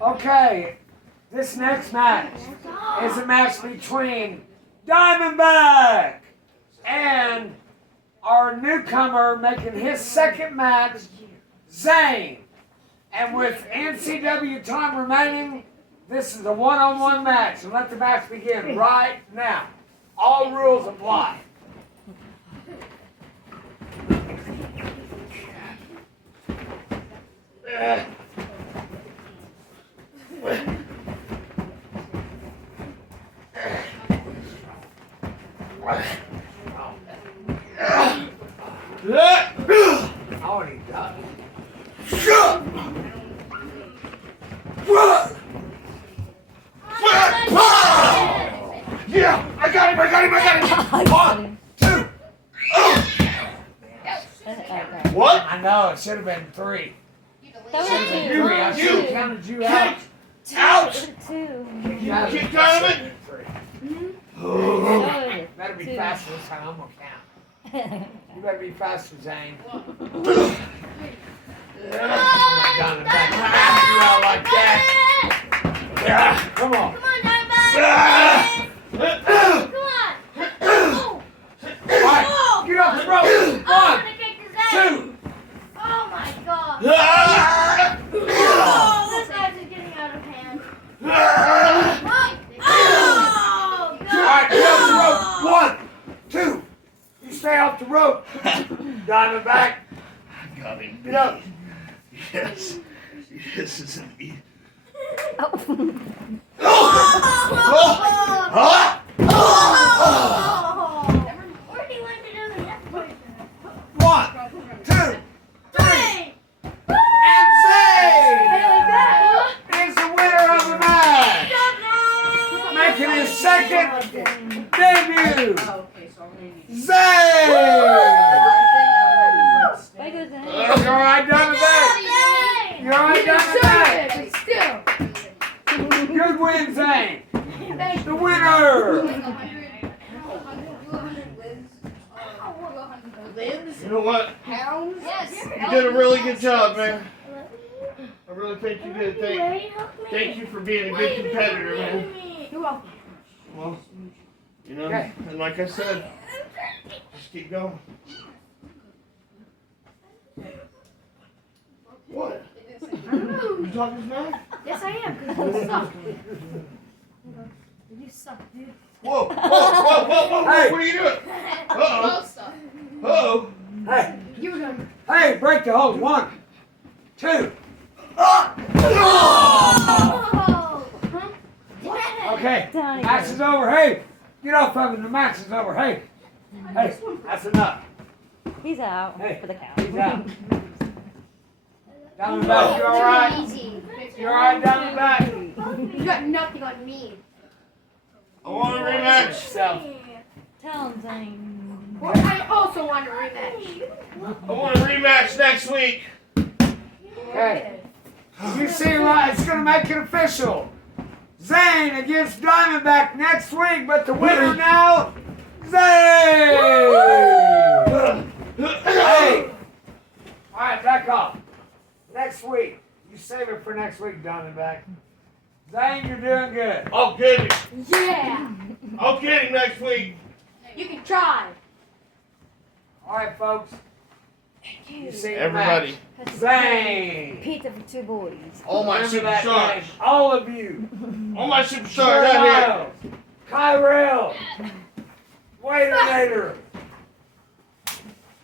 Okay, this next match is a match between Diamondback and our newcomer making his second match, Zayne. And with NCW time remaining, this is a one-on-one match. And let the match begin right now. All rules apply. Already done. Yeah, I got him. 1, 2. What? I know, it should have been 3. That was You, two. I should have counted you out. Ouch! Keep counting it. Better be faster this time. I'm gonna count. You better be faster, Zayne. Oh my God, I'm back. You out like that. Yeah, come on. Come on, Diamondback! Come on! All right, get off the rope. I'm 1, gonna kick his ass! 2. Oh my god! Oh, this match is getting out of hand. Oh, All right, get off the rope. 1, 2. You stay off the rope. Diamondback. Got him. Get up. Yes. This is an easy. Where do you want to do the next one? 1, 2, 3. And Zayne is the winner of the match, making his second debut. Zayne! You're alright, Diamondback? You're alright, Diamondback? Good win, Zayne. The winner. You know what? Yes. You did a really good job, man. I really think you did. Thank you for being a good competitor, man. You're welcome. Well, you know, Okay. and like I said, just keep going. What? You talking smack? Yes, I am, because you suck. You suck, dude. Whoa! Hey. What are you doing? Uh-oh. Hey, You were going. hey, break the hold. 1, 2. Okay, match is over. Hey, get off of him. The match is over. Hey, that's enough. He's out Hey, for the count. he's out. Diamondback, you alright? Easy. You alright, Diamondback? You got nothing on me. I want a rematch. Tell him, Zayne. Well, I also want a rematch. I want a rematch next week. Okay. You see what? It's going to make it official. Zayne against Diamondback next week, but the winner now, Zayne! Hey! Alright, back off. Next week. You save it for next week, Diamondback. Zayne, you're doing good. I'll get him. Yeah. I'll get him next week. You can try. Alright, folks. You see the Everybody. match. Zayne! Pizza for 2 boys. All my Remember that superstars. name. All of you. All my superstars out here. Kyrell. Waiternator.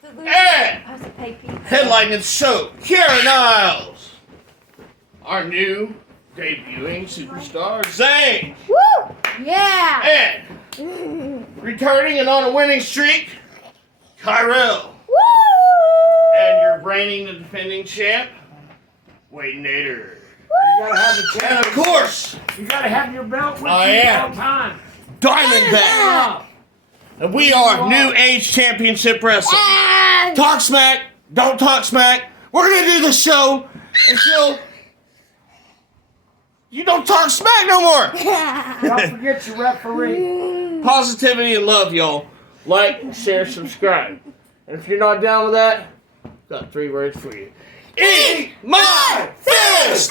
And I have to pay pizza. headlining the show, Karen Niles. Our new debuting superstar, Zayne. Woo! Yeah. And returning and on a winning streak, Kyrell. Woo! And your reigning and defending champ, Waiternator. You gotta have the And chance. of course, You gotta have your belt with I you am. all the time. Diamondback. And we are New Age Championship Wrestling. Talk smack, don't talk smack. We're gonna do the show until you don't talk smack no more. Don't forget your referee. Positivity and love, y'all. Like, share, subscribe. And if you're not down with that, got 3 words for you. Eat my fist!